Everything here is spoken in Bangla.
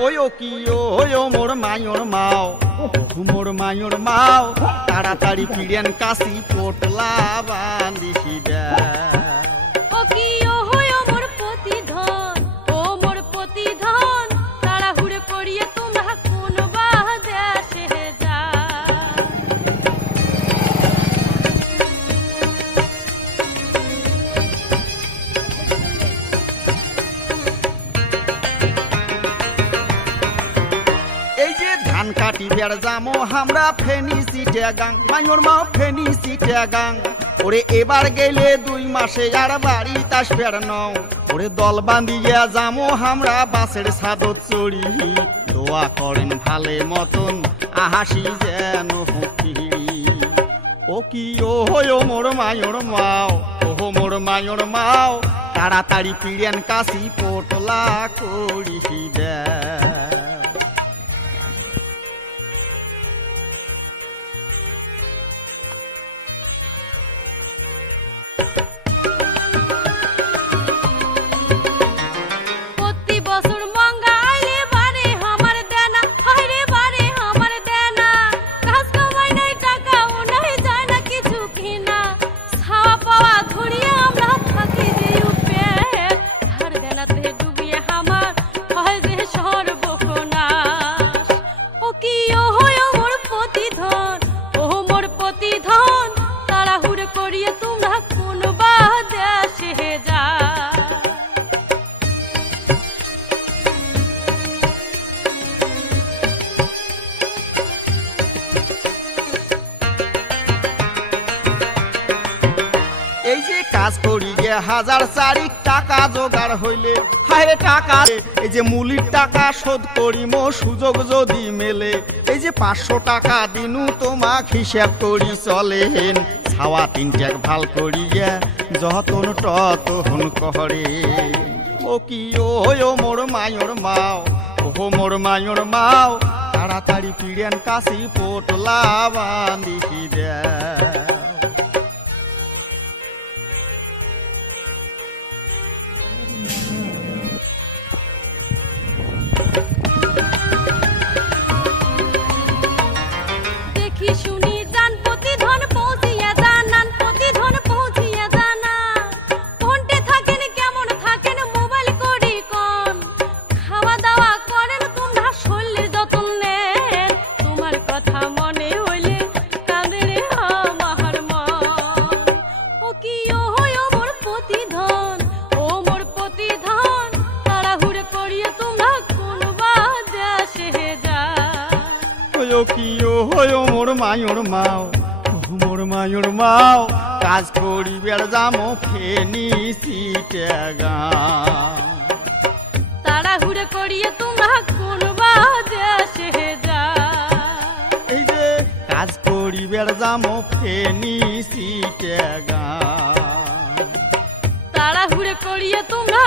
ওই কিয়ো কি ওই ও মোর মায়র মাও মোর মায়র মাও, তাড়াতাড়ি পিড়েন কাশি পোটলা বান্দিহি দেও বেড় যামো আমরা ফেনি সিটে গাং মায়র মাও ফেনি সিটে গাং ওরে এবার গেলে দুই মাসে আর বাড়ি তাস ফের নও। ওরে দল বান্ধিয়া যামো আমরা বাসের সাদত চড়ি। দোয়া করেন ভালে মতন আহাসি যেন ও কি, ও হো মোর মায়র মাও, ও মোর মায়র মাও। তাড়াতাড়ি পিড়েন কাশি পোটলা করি দেয় কাজ করি গে হাজার চারি টাকা জোগাড় হইলে। হায় টাকা, এই যে মুলির টাকা শোধ করিম সুযোগ যদি মেলে। এই যে পাঁচশো টাকা দিনু তোমাক হিসাব করি চলেন। ছাওয়া তিন ট্যাক ভালো করিয়া যতন ততন করে। ও কি ও মোর মায়র মাও ও মোর মায়র মাও, তাড়াতাড়ি পিড়েন কাশি পোটলা বান্দিহি দেয় ওয়ো কি ও হয়ো মোর মায়ুর মাও। মোর মায়ুর মাও কাজ করি বেড় যামো ফেনি সিটে গাঁ তাড়াহুড়ো করিয়ে তোমরা কোন দেশে যা এই যে কাজ করি বেড় যামো ফেনি সিটে গাঁ তাড়াহুড়ো করিয়ে তোমরা